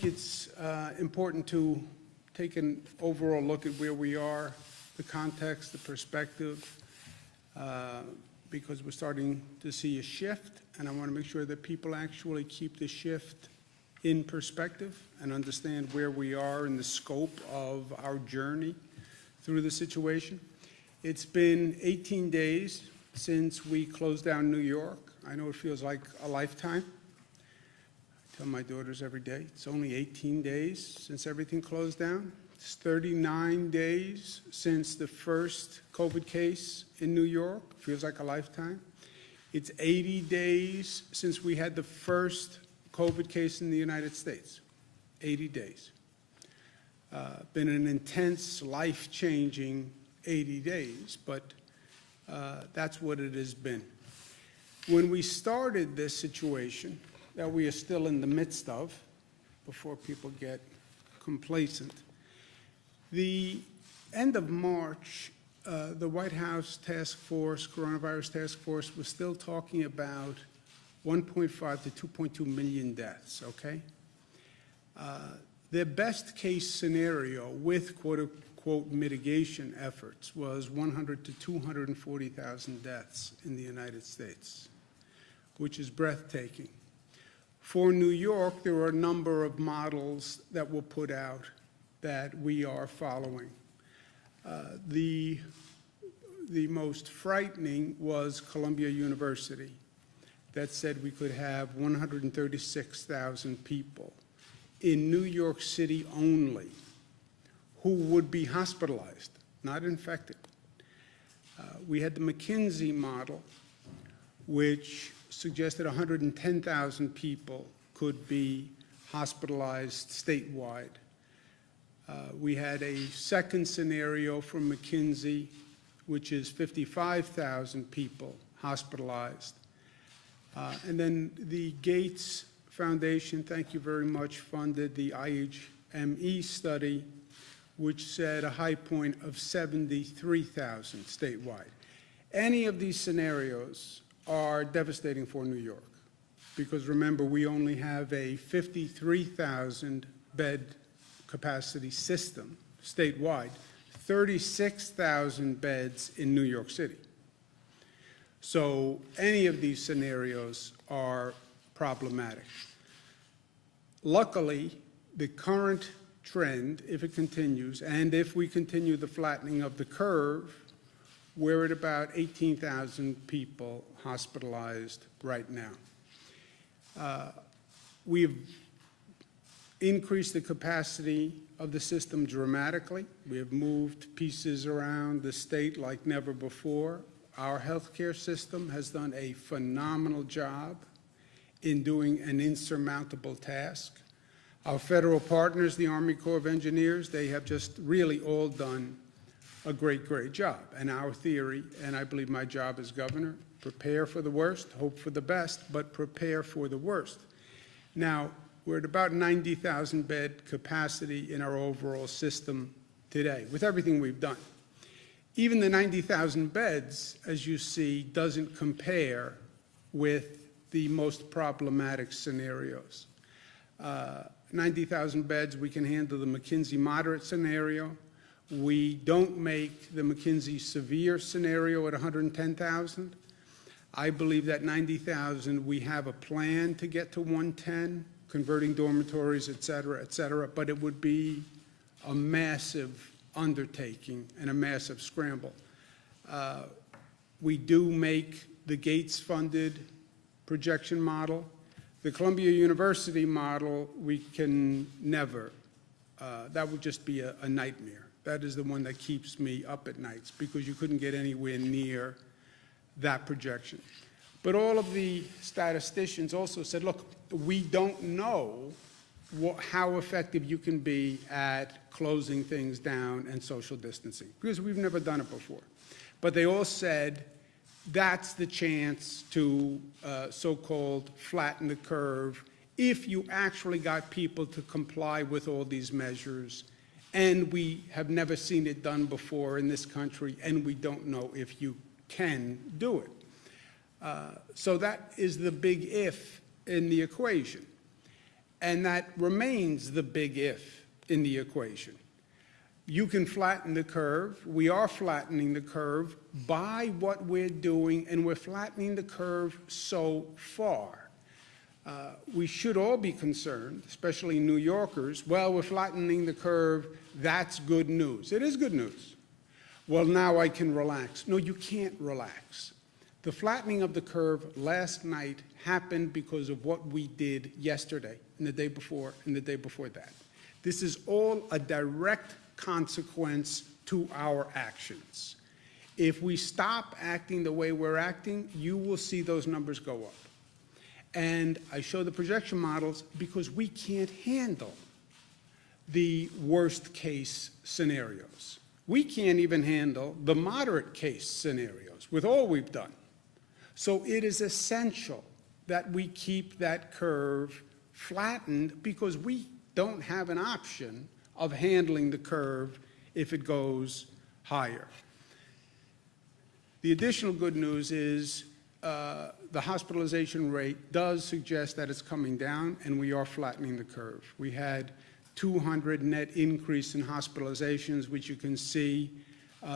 think it's important to take an overall look at where we are, the context, the perspective, because we're starting to see a shift, and I want to make sure that people actually keep the shift in perspective and understand where we are in the scope of our journey through the situation. It's been 18 days since we closed down New York. I know it feels like a lifetime. I tell my daughters every day, it's only 18 days since everything closed down. It's 39 days since the first COVID case in New York. Feels like a lifetime. It's 80 days since we had the first COVID case in the United States. 80 days. Been an intense, life-changing 80 days, but that's what it has been. When we started this situation that we are still in the midst of, before people get complacent, the end of March, the White House task force, coronavirus task force, was still talking about 1.5 to 2.2 million deaths, okay? Their best case scenario with quote-unquote mitigation efforts was 100 to 240,000 deaths in the United States, which is breathtaking. For New York, there are a number of models that were put out that we are following. The most frightening was Columbia University that said we could have 136,000 people in New York City only who would be hospitalized, not infected. We had the McKinsey model, which suggested 110,000 people could be hospitalized statewide. We had a second scenario from McKinsey, which is 55,000 people hospitalized. And then the Gates Foundation, thank you very much, funded the IHME study, which said a high point of 73,000 statewide. Any of these scenarios are devastating for New York, because remember, we only have a 53,000 bed capacity system statewide, 36,000 beds in New York City. So any of these scenarios are problematic. Luckily, the current trend, if it continues, and if we continue the flattening of the curve, we're at about 18,000 people hospitalized right now. We've increased the capacity of the system dramatically. We have moved pieces around the state like never before. Our healthcare system has done a phenomenal job in doing an insurmountable task. Our federal partners, the Army Corps of Engineers, they have just really all done a great, great job. And our theory, and I believe my job as governor, prepare for the worst, hope for the best, but prepare for the worst. Now, we're at about 90,000 bed capacity in our overall system today, with everything we've done. Even the 90,000 beds, as you see, doesn't compare with the most problematic scenarios. 90,000 beds, we can handle the McKinsey moderate scenario. We don't make the McKinsey severe scenario at 110,000. I believe that 90,000, we have a plan to get to 110, converting dormitories, et cetera, but it would be a massive undertaking and a massive scramble. We do make the Gates-funded projection model. The Columbia University model, we can never. That would just be a nightmare. That is the one that keeps me up at nights, because you couldn't get anywhere near that projection. But all of the statisticians also said, look, we don't know how effective you can be at closing things down and social distancing, because we've never done it before. But they all said that's the chance to so-called flatten the curve if you actually got people to comply with all these measures. And we have never seen it done before in this country, and we don't know if you can do it. So that is the big if in the equation. And that remains the big if in the equation. You can flatten the curve. We are flattening the curve by what we're doing, and we're flattening the curve so far. We should all be concerned, especially New Yorkers. Well, we're flattening the curve. That's good news. It is good news. Well, now I can relax. No, you can't relax. The flattening of the curve last night happened because of what we did yesterday and the day before and the day before that. This is all a direct consequence to our actions. If we stop acting the way we're acting, you will see those numbers go up. And I show the projection models because we can't handle the worst case scenarios. We can't even handle the moderate case scenarios with all we've done. So it is essential that we keep that curve flattened because we don't have an option of handling the curve if it goes higher. The additional good news is the hospitalization rate does suggest that it's coming down, and we are flattening the curve. We had 200 net increase in hospitalizations, which you can see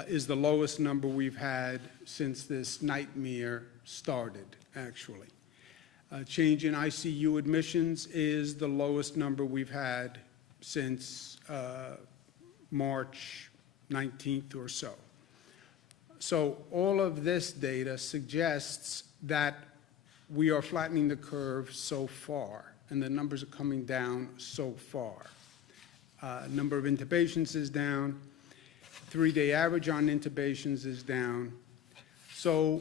is the lowest number we've had since this nightmare started, actually. Change in ICU admissions is the lowest number we've had since March 19th or so. So all of this data suggests that we are flattening the curve so far, and the numbers are coming down so far. Number of intubations is down. 3-day average on intubations is down. So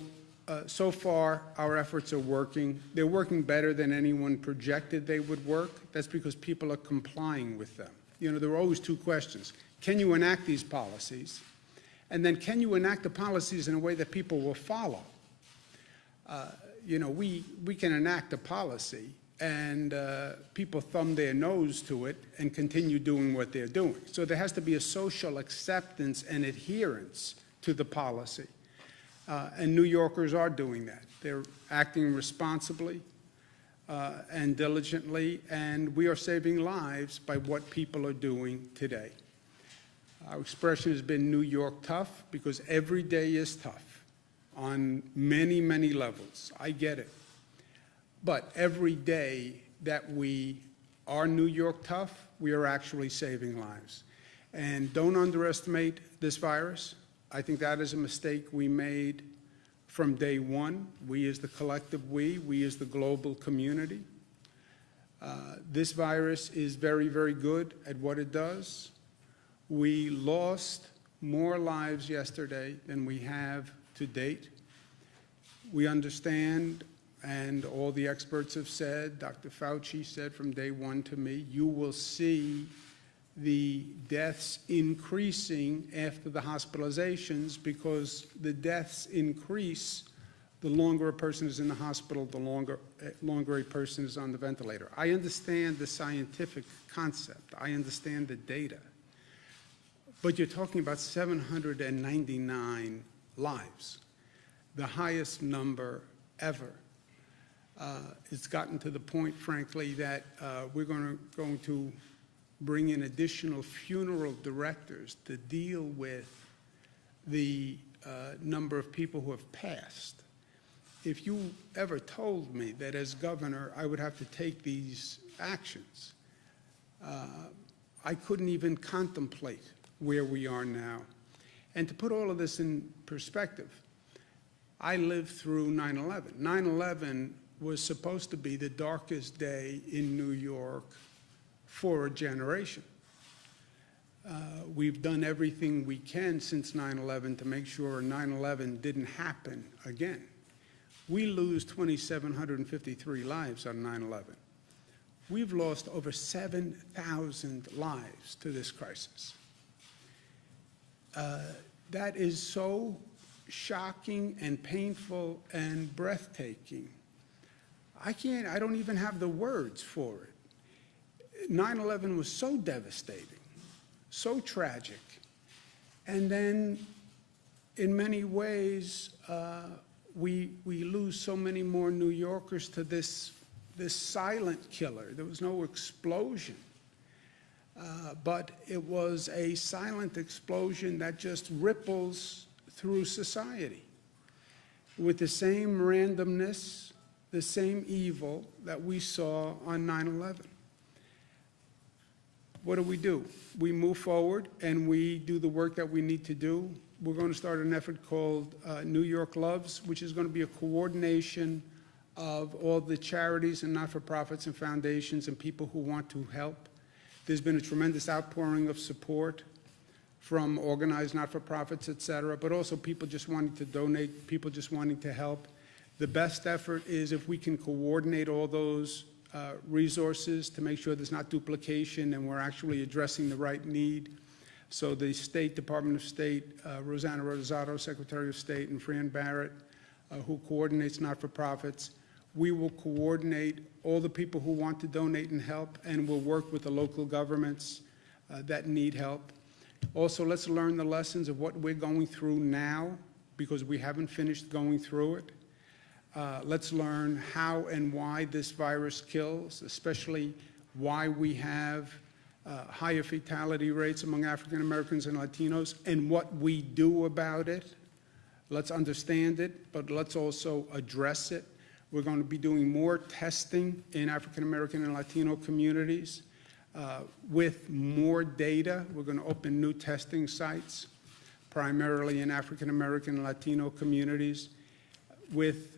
far, our efforts are working. They're working better than anyone projected they would work. That's because people are complying with them. You know, there are always two questions. Can you enact these policies? And then can you enact the policies in a way that people will follow? You know, we can enact a policy and people thumb their nose to it and continue doing what they're doing. So there has to be a social acceptance and adherence to the policy. And New Yorkers are doing that. They're acting responsibly and diligently, and we are saving lives by what people are doing today. Our expression has been New York tough because every day is tough on many, many levels. I get it. But every day that we are New York tough, we are actually saving lives. And don't underestimate this virus. I think that is a mistake we made from day one. We as the collective we as the global community. This virus is very, very good at what it does. We lost more lives yesterday than we have to date. We understand, and all the experts have said, Dr. Fauci said from day one to me, you will see the deaths increasing after the hospitalizations because the deaths increase the longer a person is in the hospital, the longer a person is on the ventilator. I understand the scientific concept. I understand the data. But you're talking about 799 lives, the highest number ever. It's gotten to the point, frankly, that we're going to bring in additional funeral directors to deal with the number of people who have passed. If you ever told me that as governor I would have to take these actions, I couldn't even contemplate where we are now. And to put all of this in perspective, I lived through 9/11. 9/11 was supposed to be the darkest day in New York for a generation. We've done everything we can since 9/11 to make sure 9/11 didn't happen again. We lose 2,753 lives on 9/11. We've lost over 7,000 lives to this crisis. That is so shocking and painful and breathtaking. I don't even have the words for it. 9/11 was so devastating, so tragic. And then in many ways, we lose so many more New Yorkers to this this silent killer. There was no explosion, but it was a silent explosion that just ripples through society with the same randomness, the same evil that we saw on 9/11. What do? We move forward and we do the work that we need to do. We're going to start an effort called New York Loves, which is going to be a coordination of all the charities and not-for-profits and foundations and people who want to help. There's been a tremendous outpouring of support from organized not-for-profits, et cetera, but also people just wanting to donate, people just wanting to help. The best effort is if we can coordinate all those resources to make sure there's not duplication and we're actually addressing the right need. So the State Department of State, Rosanna Rosato, Secretary of State, and Fran Barrett, who coordinates not-for-profits, we will coordinate all the people who want to donate and help, and we'll work with the local governments that need help. Also, let's learn the lessons of what we're going through now, because we haven't finished going through it. Let's learn how and why this virus kills, especially why we have higher fatality rates among African Americans and Latinos, and what we do about it. Let's understand it, but let's also address it. We're going to be doing more testing in African American and Latino communities with more data. We're going to open new testing sites, primarily in African American and Latino communities, with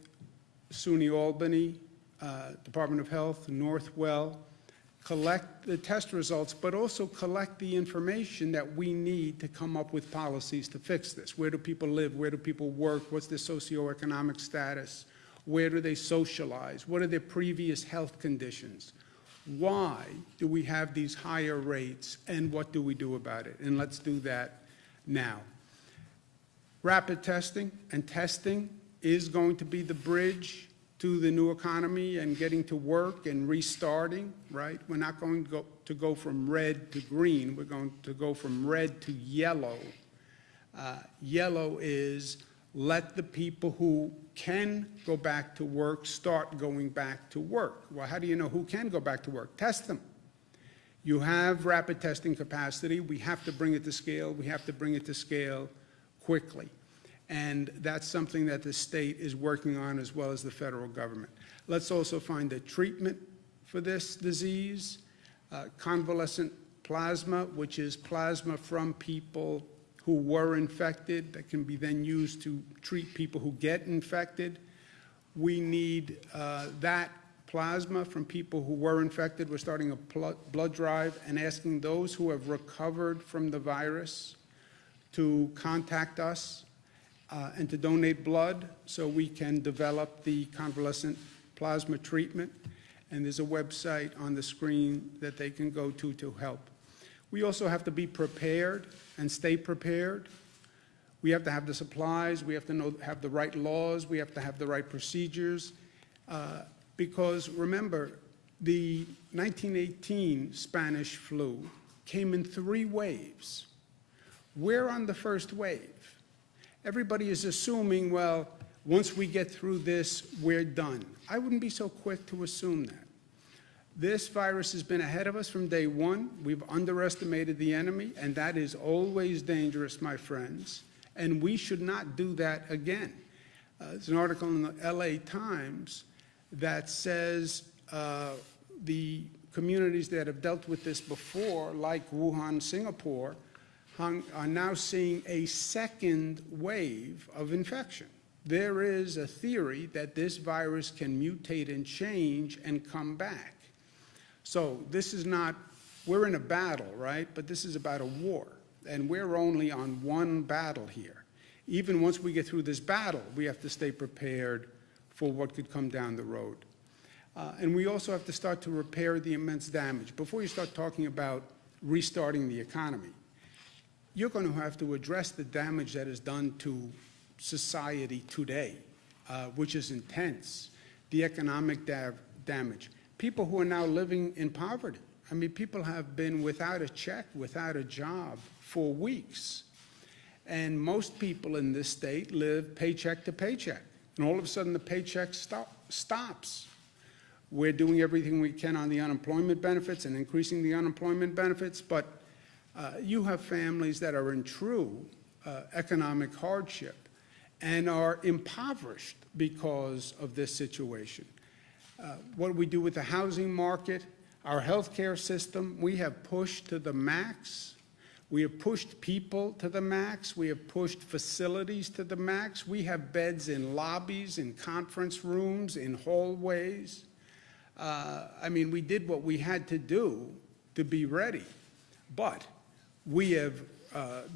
SUNY Albany, Department of Health, Northwell, collect the test results, but also collect the information that we need to come up with policies to fix this. Where do people live? Where do people work? What's their socioeconomic status? Where do they socialize? What are their previous health conditions? Why do we have these higher rates, and what do we do about it? And let's do that now. Rapid testing and testing is going to be the bridge to the new economy and getting to work and restarting, right? We're not going to go from red to green. We're going to go from red to yellow. Yellow is let the people who can go back to work start going back to work. Well, how do you know who can go back to work? Test them. You have rapid testing capacity. We have to bring it to scale. We have to bring it to scale quickly. And that's something that the state is working on, as well as the federal government. Let's also find a treatment for this disease. Convalescent plasma, which is plasma from people who were infected that can be then used to treat people who get infected. We need that plasma from people who were infected. We're starting a blood drive and asking those who have recovered from the virus to contact us and to donate blood so we can develop the convalescent plasma treatment. And there's a website on the screen that they can go to help. We also have to be prepared and stay prepared. We have to have the supplies. We have to have the right laws. We have to have the right procedures. Because remember, the 1918 Spanish flu came in 3 waves. We're on the first wave. Everybody is assuming, well, once we get through this, we're done. I wouldn't be so quick to assume that. This virus has been ahead of us from day one. We've underestimated the enemy, and that is always dangerous, my friends. And we should not do that again. There's an article in the LA Times that says the communities that have dealt with this before, like Wuhan, Singapore, are now seeing a second wave of infection. There is a theory that this virus can mutate and change and come back. So this is not, we're in a battle, right? But this is about a war, and we're only on one battle here. Even once we get through this battle, we have to stay prepared for what could come down the road. And we also have to start to repair the immense damage. Before you start talking about restarting the economy, you're going to have to address the damage that is done to society today, which is intense, the economic damage. People who are now living in poverty. I mean, people have been without a check, without a job for weeks. And most people in this state live paycheck to paycheck. And all of a sudden, the paycheck stops. We're doing everything we can on the unemployment benefits and increasing the unemployment benefits, but you have families that are in true economic hardship and are impoverished because of this situation. What do we do with the housing market? Our healthcare system, we have pushed to the max. We have pushed people to the max. We have pushed facilities to the max. We have beds in lobbies, in conference rooms, in hallways. I mean, we did what we had to do to be ready, but we have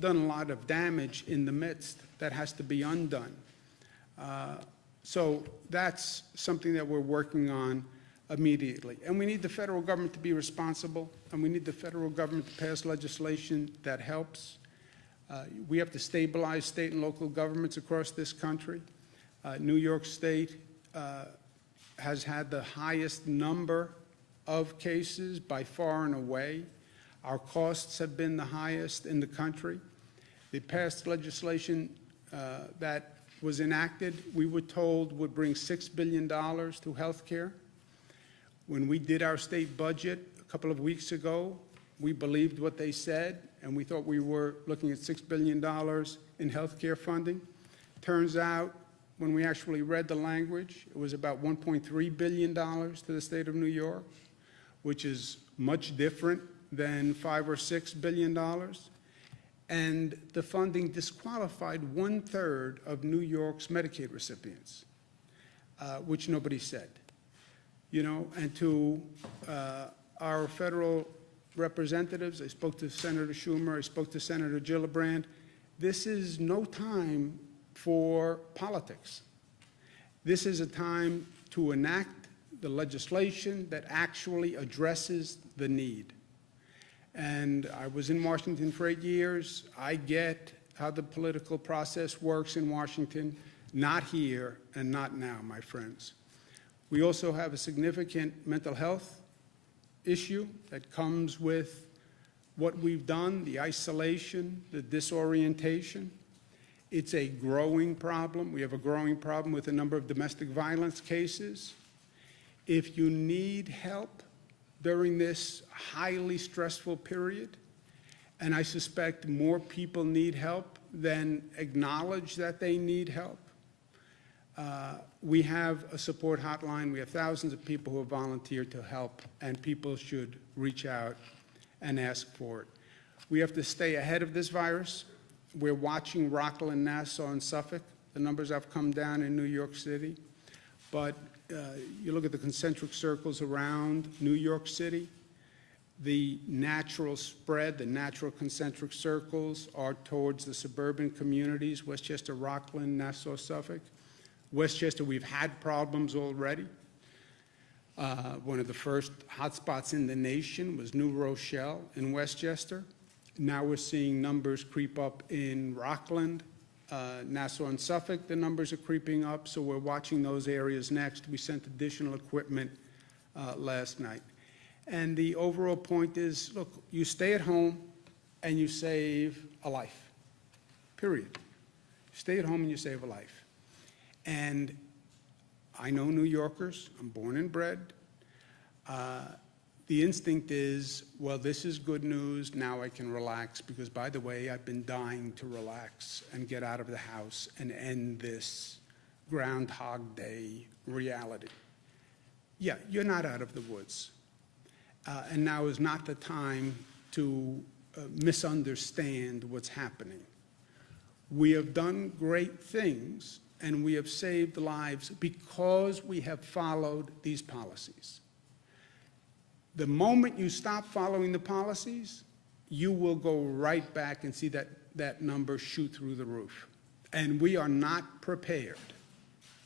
done a lot of damage in the midst that has to be undone. So that's something that we're working on immediately. And we need the federal government to be responsible, and we need the federal government to pass legislation that helps. We have to stabilize state and local governments across this country. New York State has had the highest number of cases by far and away. Our costs have been the highest in the country. The past legislation that was enacted, we were told would bring $6 billion to health care. When we did our state budget a couple of weeks ago, we believed what they said, and we thought we were looking at $6 billion in health care funding. Turns out, when we actually read the language, it was about $1.3 billion to the state of New York, which is much different than $5 or $6 billion. And the funding disqualified 1/3 of New York's Medicaid recipients, which nobody said. You know, and to our federal representatives, I spoke to Senator Schumer, I spoke to Senator Gillibrand, this is no time for politics. This is a time to enact the legislation that actually addresses the need. And I was in Washington for 8 years. I get how the political process works in Washington, not here and not now, my friends. We also have a significant mental health issue that comes with what we've done, the isolation, the disorientation. It's a growing problem. We have a growing problem with a number of domestic violence cases. If you need help during this highly stressful period, and I suspect more people need help than acknowledge that they need help, we have a support hotline. We have thousands of people who have volunteered to help, and people should reach out and ask for it. We have to stay ahead of this virus. We're watching Rockland, Nassau, and Suffolk. The numbers have come down in New York City. But you look at the concentric circles around New York City, the natural spread, the natural concentric circles are towards the suburban communities, Westchester, Rockland, Nassau, Suffolk. Westchester, we've had problems already. One of the first hotspots in the nation was New Rochelle in Westchester. Now we're seeing numbers creep up in Rockland, Nassau and Suffolk. The numbers are creeping up, so we're watching those areas next. We sent additional equipment last night. And the overall point is, look, you stay at home and you save a life, period. Stay at home and you save a life. And I know New Yorkers, I'm born and bred. The instinct is, well, this is good news, now I can relax, because by the way, I've been dying to relax and get out of the house and end this Groundhog Day reality. Yeah, you're not out of the woods. And now is not the time to misunderstand what's happening. We have done great things, and we have saved lives because we have followed these policies. The moment you stop following the policies, you will go right back and see that number shoot through the roof. And we are not prepared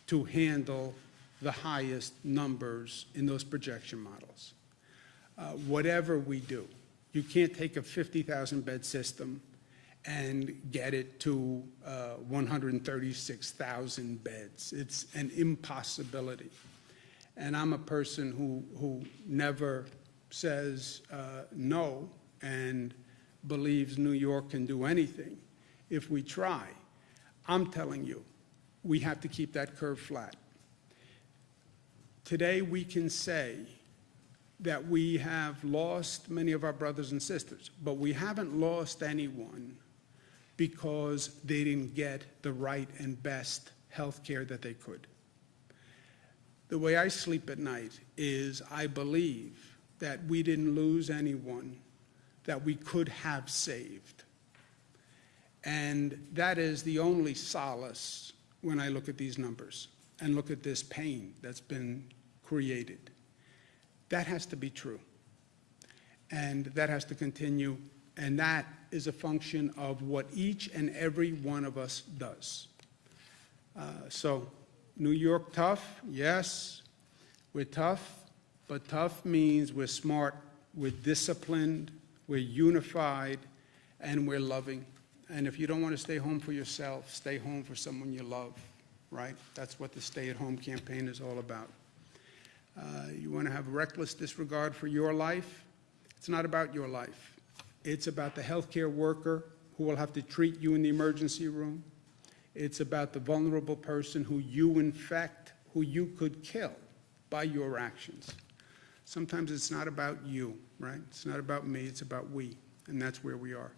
to handle the highest numbers in those projection models. Whatever we do, you can't take a 50,000 bed system and get it to 136,000 beds. It's an impossibility. And I'm a person who never says no and believes New York can do anything if we try. I'm telling you, we have to keep that curve flat. Today we can say that we have lost many of our brothers and sisters, but we haven't lost anyone because they didn't get the right and best health care that they could. The way I sleep at night is I believe that we didn't lose anyone that we could have saved. And that is the only solace when I look at these numbers and look at this pain that's been created. That has to be true. And that has to continue. And that is a function of what each and every one of us does. So, New York tough? Yes, we're tough. But tough means we're smart, we're disciplined, we're unified, and we're loving. And if you don't want to stay home for yourself, stay home for someone you love, right? That's what the stay-at-home campaign is all about. You want to have reckless disregard for your life? It's not about your life. It's about the healthcare worker who will have to treat you in the emergency room. It's about the vulnerable person who you infect, who you could kill by your actions. Sometimes it's not about you, right? It's not about me, it's about we, and that's where we are.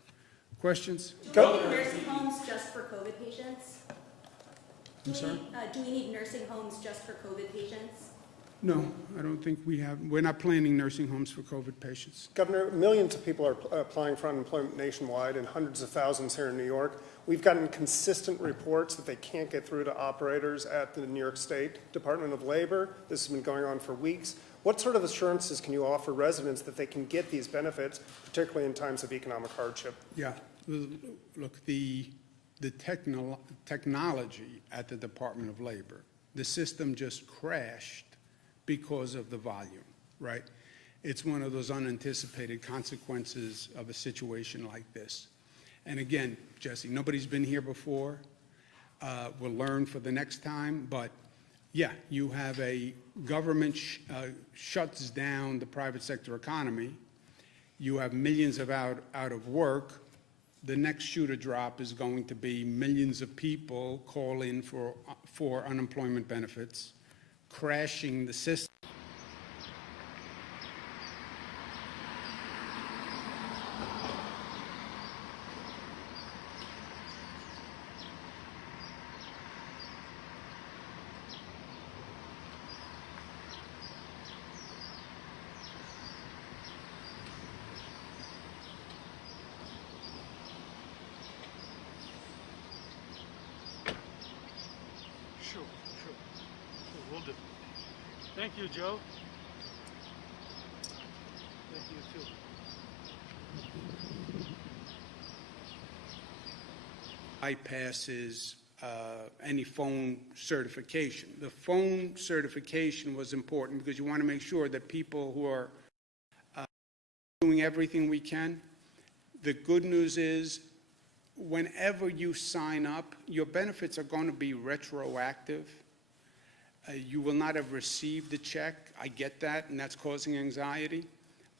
Questions? Do we need nursing homes just for COVID patients? I'm sorry? Do we need nursing homes just for COVID patients? No, I don't think we have. We're not planning nursing homes for COVID patients. Governor, millions of people are applying for unemployment nationwide and hundreds of thousands here in New York. We've gotten consistent reports that they can't get through to operators at the New York State Department of Labor. This has been going on for weeks. What sort of assurances can you offer residents that they can get these benefits, particularly in times of economic hardship? Yeah, look, the technology at the Department of Labor, the system just crashed because of the volume, right? It's one of those unanticipated consequences of a situation like this. And again, Jesse, nobody's been here before. We'll learn for the next time, but yeah, you have a government shuts down the private sector economy. You have millions of out of work. The next shoe to drop is going to be millions of people call in for unemployment benefits, crashing the system. Sure, we'll do. Thank you, Joe. Thank you, too. Bypasses any phone certification. The phone certification was important because you want to make sure that people who are doing everything we can. The good news is whenever you sign up, your benefits are going to be retroactive. You will not have received the check. I get that, and that's causing anxiety.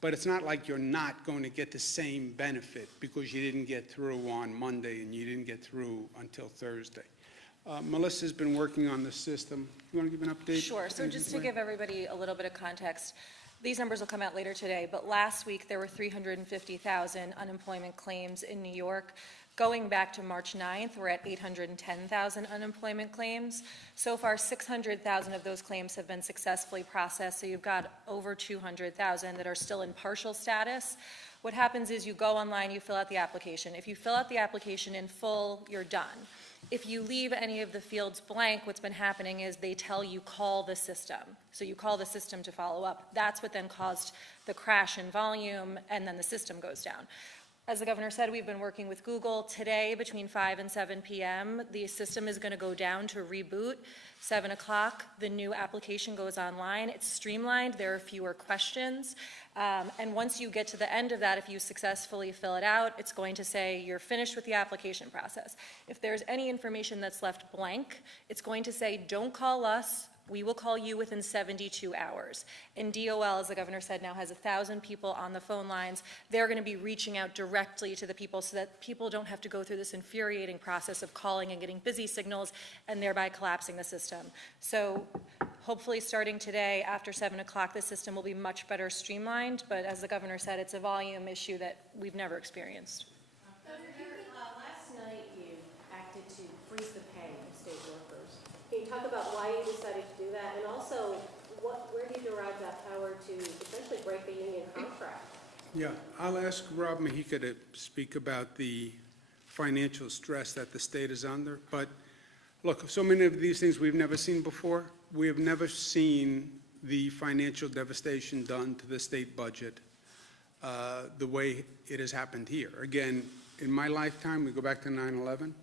But it's not like you're not going to get the same benefit because you didn't get through on Monday and you didn't get through until Thursday. Melissa's been working on the system. You want to give an update? Sure. So just to give everybody a little bit of context, these numbers will come out later today, but last week there were 350,000 unemployment claims in New York. Going back to March 9th, we're at 810,000 unemployment claims. So far, 600,000 of those claims have been successfully processed, so you've got over 200,000 that are still in partial status. What happens is you go online, you fill out the application. If you fill out the application in full, you're done. If you leave any of the fields blank, what's been happening is they tell you call the system. So you call the system to follow up. That's what then caused the crash in volume, and then the system goes down. As the governor said, we've been working with Google. Today, between 5 and 7 p.m., the system is going to go down to reboot. 7 o'clock, the new application goes online. It's streamlined. There are fewer questions. And once you get to the end of that, if you successfully fill it out, it's going to say you're finished with the application process. If there's any information that's left blank, it's going to say, don't call us. We will call you within 72 hours. And DOL, as the governor said, now has 1,000 people on the phone lines. They're going to be reaching out directly to the people so that people don't have to go through this infuriating process of calling and getting busy signals and thereby collapsing the system. So Hopefully, starting today, after 7 o'clock, the system will be much better streamlined, but as the governor said, it's a volume issue that we've never experienced. Last night you acted to freeze the pay of state workers. Can you talk about why you decided to do that, and also where do you derive that power to essentially break the union contract? Yeah, I'll ask Rob Mahika to speak about the financial stress that the state is under. But look, so many of these things we've never seen before. We have never seen the financial devastation done to the state budget the way it has happened here. Again, in my lifetime, we go back to 9/11,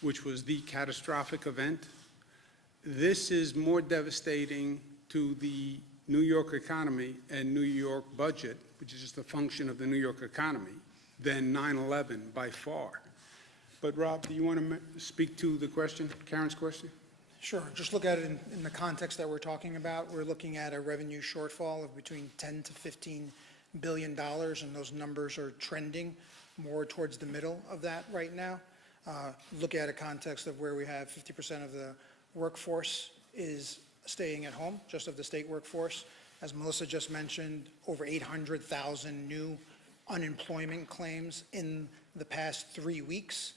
which was the catastrophic event. This is more devastating to the New York economy and New York budget, which is just a function of the New York economy, than 9/11 by far. But Rob, do you want to speak to the question, Karen's question? Sure. Just look at it in the context that we're talking about. We're looking at a revenue shortfall of between $10 to $15 billion, and those numbers are trending more towards the middle of that right now. Look at a context of where we have 50% of the workforce is staying at home, just of the state workforce. As Melissa just mentioned, over 800,000 new unemployment claims in the past 3 weeks.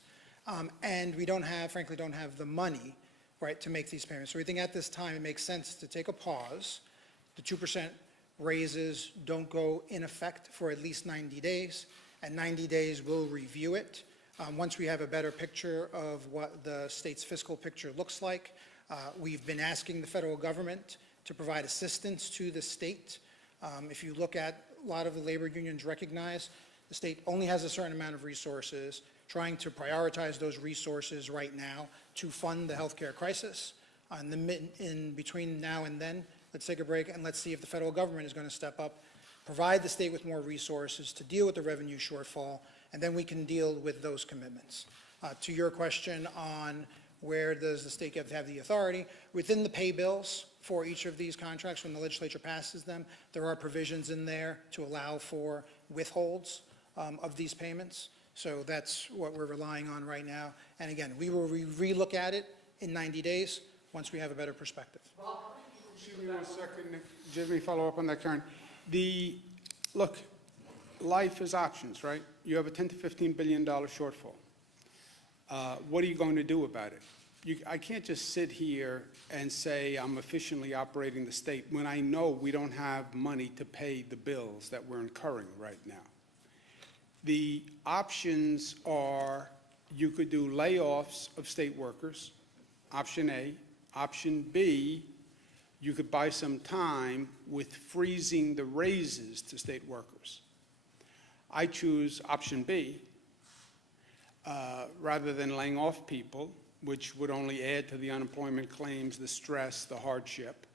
And we frankly don't have the money, right, to make these payments. So we think at this time it makes sense to take a pause. The 2% raises don't go in effect for at least 90 days. At 90 days, we'll review it. Once we have a better picture of what the state's fiscal picture looks like, we've been asking the federal government to provide assistance to the state. If you look at a lot of the labor unions recognize the state only has a certain amount of resources, trying to prioritize those resources right now to fund the healthcare crisis. In between now and then, let's take a break and let's see if the federal government is going to step up, provide the state with more resources to deal with the revenue shortfall, and then we can deal with those commitments. To your question on where does the state have the authority, within the pay bills for each of these contracts, when the legislature passes them, there are provisions in there to allow for withholds of these payments. So that's what we're relying on right now. And again, we will relook at it in 90 days once we have a better perspective. Excuse me 1 second, Nick. Just let me follow up on that, Karen. Look, life is options, right? You have a $10 to $15 billion shortfall. What are you going to do about it? I can't just sit here and say I'm efficiently operating the state when I know we don't have money to pay the bills that we're incurring right now. The options are you could do layoffs of state workers, option A. Option B, you could buy some time with freezing the raises to state workers. I choose option B rather than laying off people, which would only add to the unemployment claims, the stress, the hardship.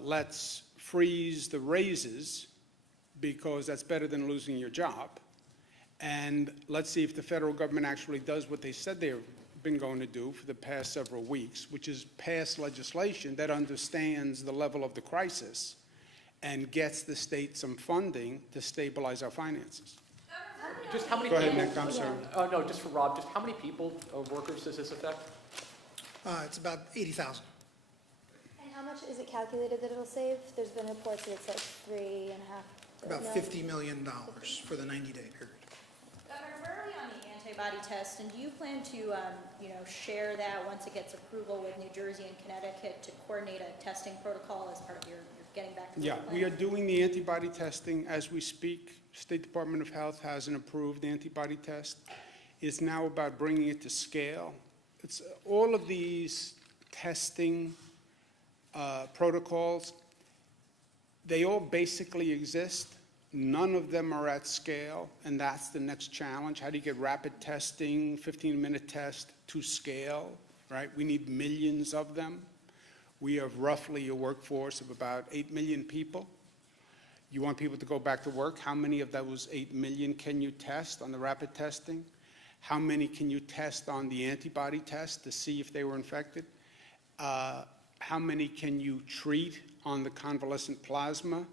Let's freeze the raises because that's better than losing your job. And let's see if the federal government actually does what they said they've been going to do for the past several weeks, which is pass legislation that understands the level of the crisis and gets the state some funding to stabilize our finances. Just how many Go ahead, people? Nick, I'm sorry. Oh, no, just for Rob, just how many people or workers does this affect? It's about 80,000. And how much is it calculated that it'll save? There's been reports that it's like 3.5. About no. $50 million for the 90-day period. Governor, where are we on the antibody test, and do you plan to, share that once it gets approval with New Jersey and Connecticut to coordinate a testing protocol as part of your getting back to Yeah, work we are plan? doing the antibody testing as we speak. State Department of Health has an approved antibody test. It's now about bringing it to scale. It's all of these testing protocols, they all basically exist. None of them are at scale, and that's the next challenge. How do you get rapid testing, 15-minute test to scale, right? We need millions of them. We have roughly a workforce of about 8 million people. You want people to go back to work. How many of those 8 million can you test on the rapid testing? How many can you test on the antibody test to see if they were infected? How many can you treat on the convalescent plasma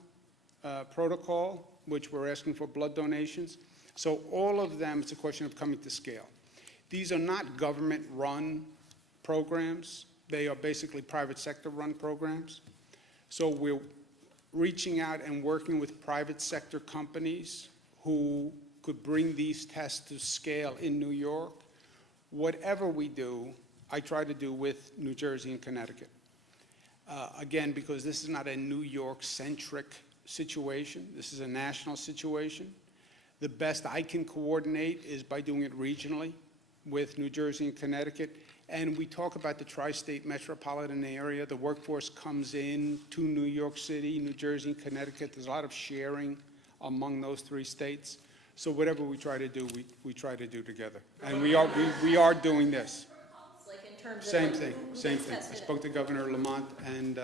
protocol, which we're asking for blood donations? So all of them, it's a question of coming to scale. These are not government-run programs. They are basically private sector-run programs. So we're reaching out and working with private sector companies who could bring these tests to scale in New York. Whatever we do, I try to do with New Jersey and Connecticut. Again, because this is not a New York-centric situation. This is a national situation. The best I can coordinate is by doing it regionally with New Jersey and Connecticut. And we talk about the tri-state metropolitan area. The workforce comes in to New York City, New Jersey, and Connecticut. There's a lot of sharing among those three states. So whatever we try to do, we try to do together. And we are doing this. Like in terms of. Same like, thing, who same gets thing. I tested? spoke to Governor Lamont and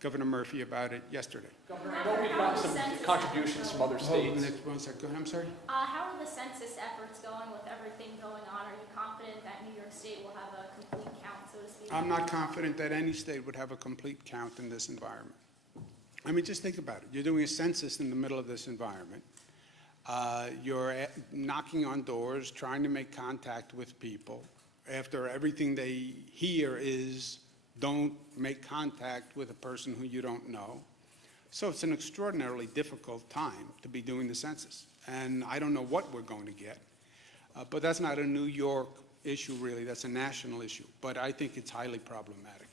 Governor Murphy about it yesterday. Governor, I know we've gotten some contributions from other Hold on, states. next one second. Go ahead, I'm sorry? How are the census efforts going with everything going on? Are you confident that New York State will have a complete count, so to speak? I'm not confident that any state would have a complete count in this environment. I mean, just think about it. You're doing a census in the middle of this environment. You're knocking on doors, trying to make contact with people. After everything they hear is, don't make contact with a person who you don't know. So it's an extraordinarily difficult time to be doing the census. And I don't know what we're going to get. But that's not a New York issue, really. That's a national issue. But I think it's highly problematic.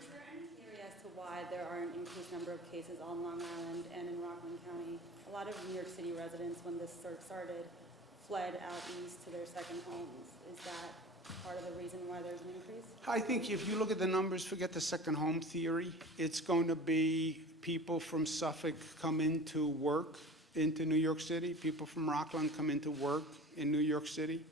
Is there any theory as to why there are an increased number of cases on Long Island and in Rockland County? A lot of New York City residents, when this surge started, fled out east to their second homes. Is that part of the reason why there's an increase? I think if you look at the numbers, forget the second home theory. It's going to be people from Suffolk come into work into New York City. People from Rockland come into work in New York City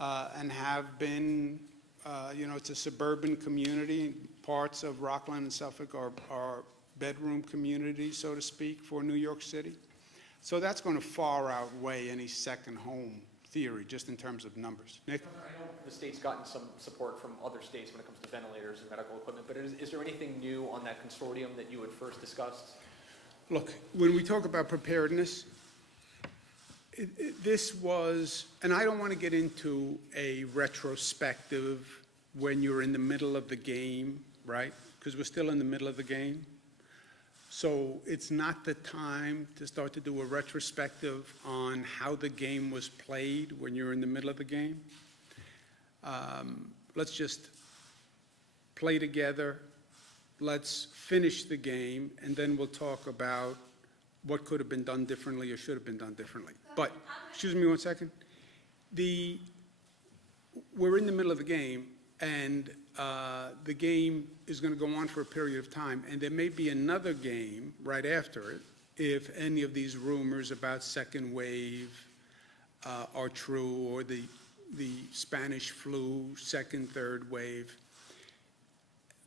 and have been, it's a suburban community. Parts of Rockland and Suffolk are bedroom communities, so to speak, for New York City. So that's going to far outweigh any second home theory, just in terms of numbers. Nick? I know the state's gotten some support from other states when it comes to ventilators and medical equipment, but is there anything new on that consortium that you had first discussed? Look, when we talk about preparedness, this was, and I don't want to get into a retrospective when you're in the middle of the game, right? Because we're still in the middle of the game. So it's not the time to start to do a retrospective on how the game was played when you're in the middle of the game. Let's just play together. Let's finish the game, and then we'll talk about what could have been done differently or should have been done differently. But, excuse me one second. We're in the middle of the game, and the game is going to go on for a period of time, and there may be another game right after it if any of these rumors about second wave are true, or the Spanish flu, second, third wave.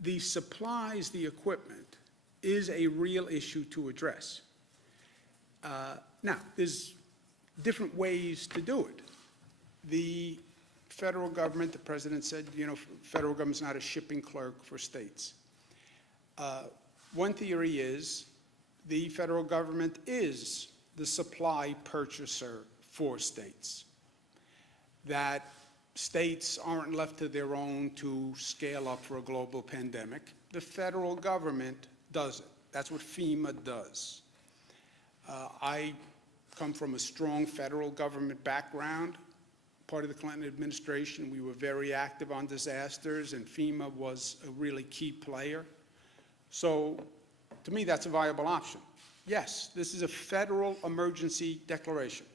The supplies, the equipment, is a real issue to address. Now, there's different ways to do it. The federal government, the president said, federal government's not a shipping clerk for states. One theory is the federal government is the supply purchaser for states, that states aren't left to their own to scale up for a global pandemic. The federal government does it. That's what FEMA does. I come from a strong federal government background. Part of the Clinton administration, we were very active on disasters, and FEMA was a really key player. So, to me, that's a viable option. Yes, this is a federal emergency declaration.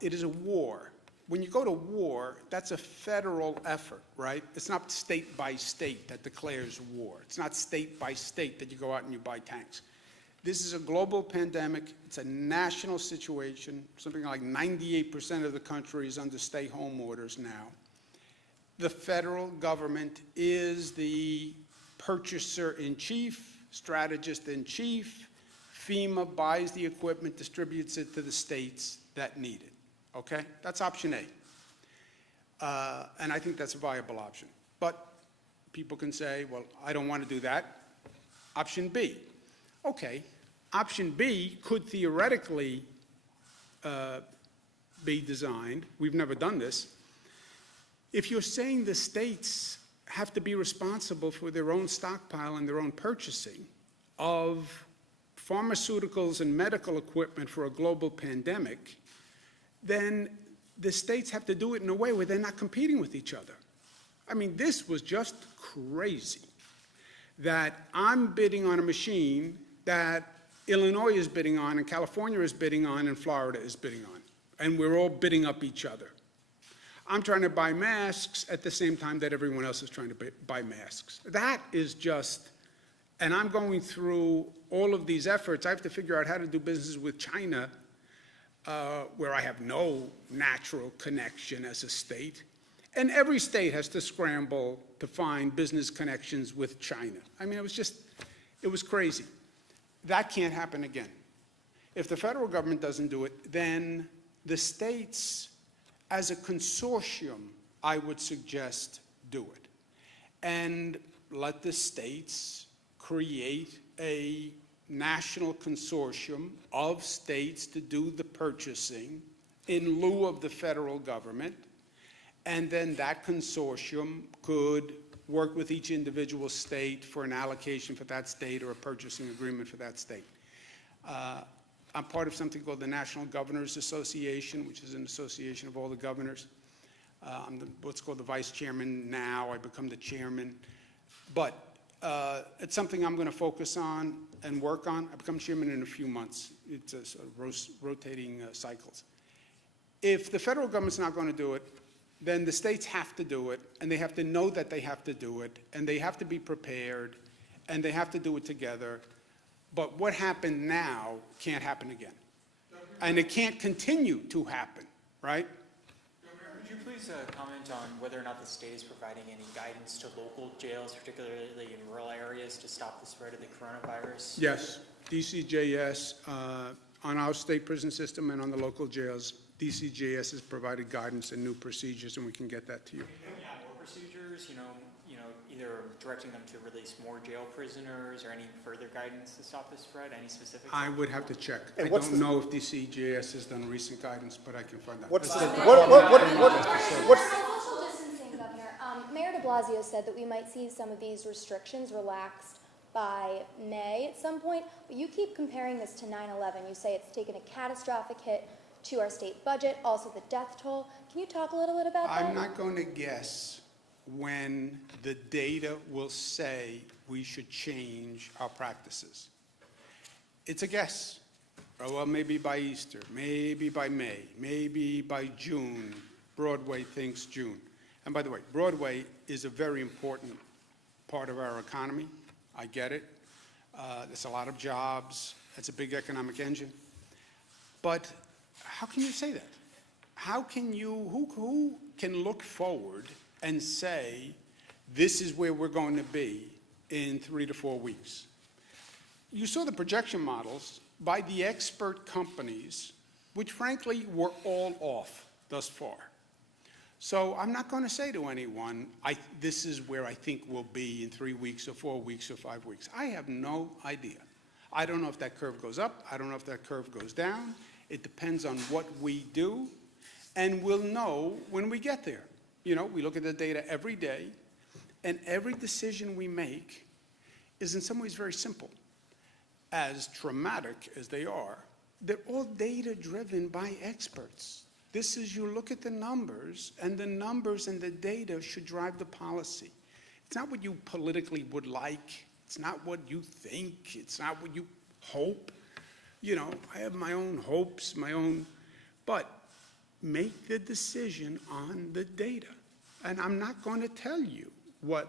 It is a war. When you go to war, that's a federal effort, right? It's not state by state that declares war. It's not state by state that you go out and you buy tanks. This is a global pandemic. It's a national situation. Something like 98% of the country is under stay-home orders now. The federal government is the purchaser-in-chief, strategist-in-chief. FEMA buys the equipment, distributes it to the states that need it. Okay? That's option A. And I think that's a viable option. But people can say, well, I don't want to do that. Option B. Okay. Option B could theoretically be designed. We've never done this. If you're saying the states have to be responsible for their own stockpile and their own purchasing of pharmaceuticals and medical equipment for a global pandemic, then the states have to do it in a way where they're not competing with each other. I mean, this was just crazy, that I'm bidding on a machine that Illinois is bidding on, and California is bidding on, and Florida is bidding on, and we're all bidding up each other. I'm trying to buy masks at the same time that everyone else is trying to buy masks. That is just, and I'm going through all of these efforts. I have to figure out how to do business with China, where I have no natural connection as a state. And every state has to scramble to find business connections with China. I mean, it was crazy. That can't happen again. If the federal government doesn't do it, then the states, as a consortium, I would suggest do it. And let the states create a national consortium of states to do the purchasing in lieu of the federal government. And then that consortium could work with each individual state for an allocation for that state or a purchasing agreement for that state. I'm part of something called the National Governors Association, which is an association of all the governors. I'm what's called the vice chairman now. I become the chairman. But it's something I'm going to focus on and work on. I become chairman in a few months. It's a sort of rotating cycles. If the federal government's not going to do it, then the states have to do it, and they have to know that they have to do it, and they have to be prepared, and they have to do it together. But what happened now can't happen again. And it can't continue to happen, right? Governor, could you please comment on whether or not the state is providing any guidance to local jails, particularly in rural areas, to stop the spread of the coronavirus? Yes, DCJS, on our state prison system and on the local jails, DCJS has provided guidance and new procedures, and we can get that to you. Yeah, more procedures, either directing them to release more jail prisoners or any further guidance to stop the spread, any specifics? I would have to check. And I what's don't the- know if DCJS has done recent guidance, but I can find out. What's the, That's the what, Department what, of Justice. what's, Social distancing, Governor. Mayor de Blasio said that we might see some of these restrictions relaxed by May at some point, but you keep comparing this to 9/11. You say it's taken a catastrophic hit to our state budget, also the death toll. Can you talk a little bit about that? I'm not going to guess when the data will say we should change our practices. It's a guess. Oh, well, maybe by Easter, maybe by May, maybe by June. Broadway thinks June. And by the way, Broadway is a very important part of our economy. I get it. There's a lot of jobs. It's a big economic engine. But how can you say that? How can you, who can look forward and say, this is where we're going to be in 3 to 4 weeks? You saw the projection models by the expert companies, which frankly were all off thus far. So I'm not going to say to anyone, this is where I think we'll be in 3 weeks or 4 weeks or 5 weeks. I have no idea. I don't know if that curve goes up. I don't know if that curve goes down. It depends on what we do, and we'll know when we get there. You know, we look at the data every day, and every decision we make is in some ways very simple. As traumatic as they are, they're all data-driven by experts. This is, you look at the numbers and the data should drive the policy. It's not what you politically would like. It's not what you think. It's not what you hope. You know, I have my own hopes, but make the decision on the data. And I'm not going to tell you what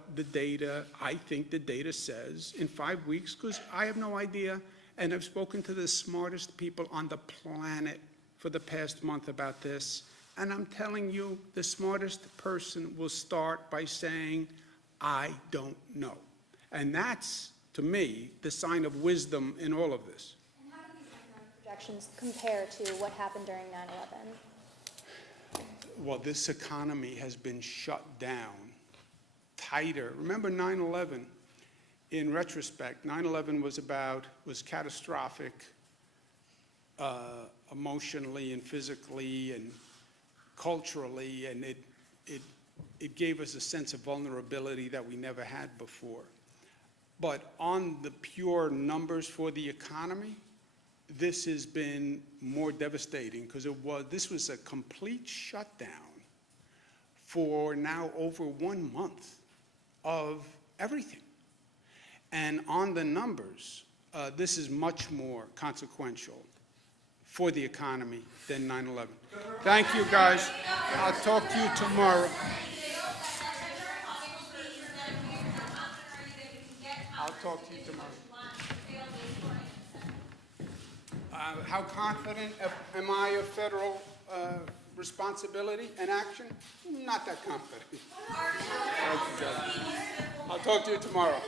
I think the data says in 5 weeks, because I have no idea, and I've spoken to the smartest people on the planet for the past month about this, and I'm telling you, the smartest person will start by saying, I don't know. And that's, to me, the sign of wisdom in all of this. And how do these economic projections compare to what happened during 9/11? Well, this economy has been shut down tighter. Remember 9/11, in retrospect, 9/11 was catastrophic emotionally and physically and culturally, and it gave us a sense of vulnerability that we never had before. But on the pure numbers for the economy, this has been more devastating because this was a complete shutdown for now over 1 month of everything. And on the numbers, this is much more consequential for the economy than 9/11. Thank you, guys. I'll talk to you tomorrow. I'll talk to you tomorrow. How confident am I of federal responsibility and action? Not that confident. Thank you, Judge. I'll talk to you tomorrow.